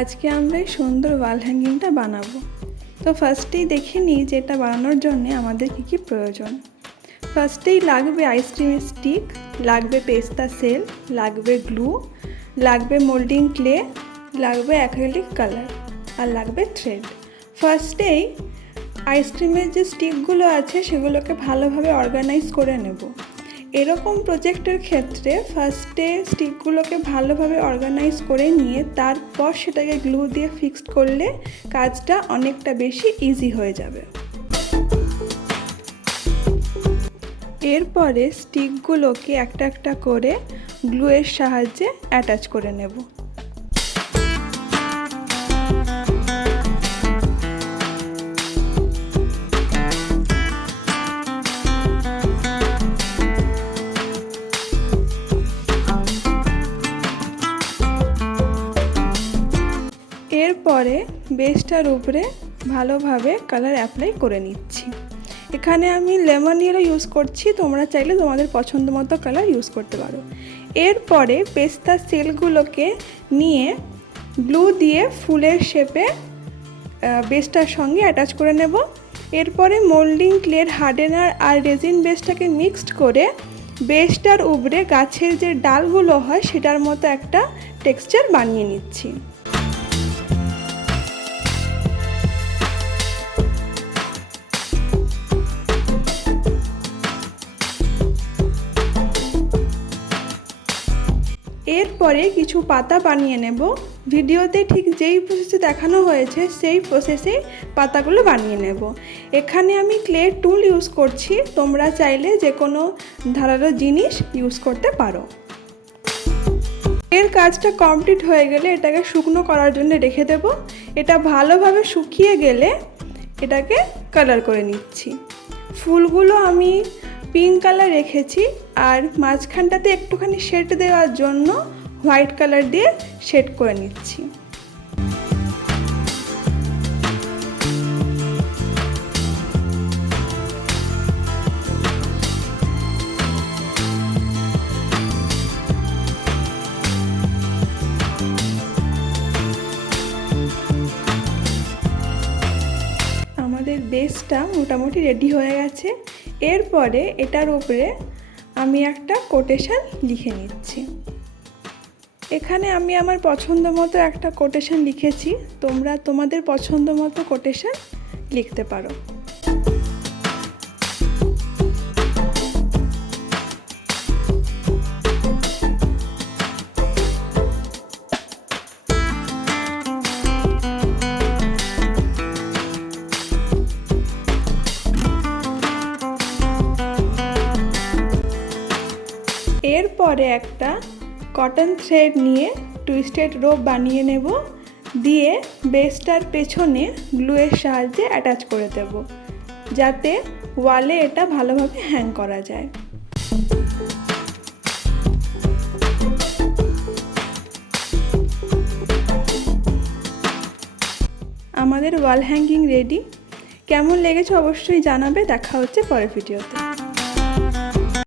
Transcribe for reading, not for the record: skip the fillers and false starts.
আজকে আমরা এই সুন্দর ওয়াল হ্যাঙ্গিংটা বানাবো। তো ফার্স্টেই দেখে নিই যে এটা বানানোর জন্য আমাদের কি প্রয়োজন। ফার্স্টেই লাগবে আইসক্রিমের স্টিক, লাগবে পেস্তা সেল, লাগবে গ্লু, লাগবে মোল্ডিং ক্লে, লাগবে অ্যাক্রিলিক কালার আর লাগবে থ্রেড। ফার্স্টেই আইসক্রিমের যে স্টিকগুলো আছে সেগুলোকে ভালোভাবে অর্গানাইজ করে নেব। এরকম প্রজেক্টের ক্ষেত্রে ফার্স্টে স্টিকগুলোকে ভালোভাবে অর্গানাইজ করে নিয়ে তারপর সেটাকে গ্লু দিয়ে ফিক্সড করলে কাজটা অনেকটা বেশি ইজি হয়ে যাবে। এরপরে স্টিকগুলোকে একটা একটা করে গ্লুয়ের সাহায্যে অ্যাটাচ করে নেব। এরপরে বেসটার উপরে ভালোভাবে কালার অ্যাপ্লাই করে নিচ্ছি। এখানে আমি লেমন ইয়েলো ইউজ করছি, তোমরা চাইলে তোমাদের পছন্দ মতো কালার ইউজ করতে পারো। এরপরে পেস্তা সেলগুলোকে নিয়ে গ্লু দিয়ে ফুলের শেপে বেসটার সঙ্গে অ্যাটাচ করে নেব। এরপরে মোল্ডিং ক্লের হার্ডেনার আর রেজিন বেসটাকে মিক্সড করে বেসটার উপরে গাছের যে ডালগুলো হয় সেটার মতো একটা টেক্সচার বানিয়ে নিচ্ছি। এরপরে কিছু পাতা বানিয়ে নেব। ভিডিওতে ঠিক যেই প্রসেসে দেখানো হয়েছে সেই প্রসেসে পাতাগুলো বানিয়ে নেব। এখানে আমি ক্লে টুল ইউজ করছি, তোমরা চাইলে যে কোনো ধারালো জিনিস ইউজ করতে পারো। এর কাজটা কমপ্লিট হয়ে গেলে এটাকে শুকনো করার জন্য রেখে দেব। এটা ভালোভাবে শুকিয়ে গেলে এটাকে কালার করে নিচ্ছি। ফুলগুলো আমি পিঙ্ক কালার রেখেছি আর মাঝখানটাতে একটুখানি শেড দেওয়ার জন্য হোয়াইট কালার দিয়ে শেড করে নিচ্ছি। আমাদের বেসটা মোটামুটি রেডি হয়ে গেছে। এরপরে এটার উপরে আমি একটা কোটেশন লিখে নিচ্ছি। এখানে আমি আমার পছন্দ মতো একটা কোটেশন লিখেছি, তোমরা তোমাদের পছন্দ মতো কোটেশন লিখতে পারো। এরপরে একটা কটন থ্রেড নিয়ে টুইস্টেড রোপ বানিয়ে নেব, দিয়ে বেসটার পেছনে গ্লুয়ের সাহায্যে অ্যাটাচ করে দেব যাতে ওয়ালে এটা ভালোভাবে হ্যাং করা যায়। আমাদের ওয়াল হ্যাঙ্গিং রেডি। কেমন লেগেছে অবশ্যই জানাবে। দেখা হচ্ছে পরের ভিডিওতে।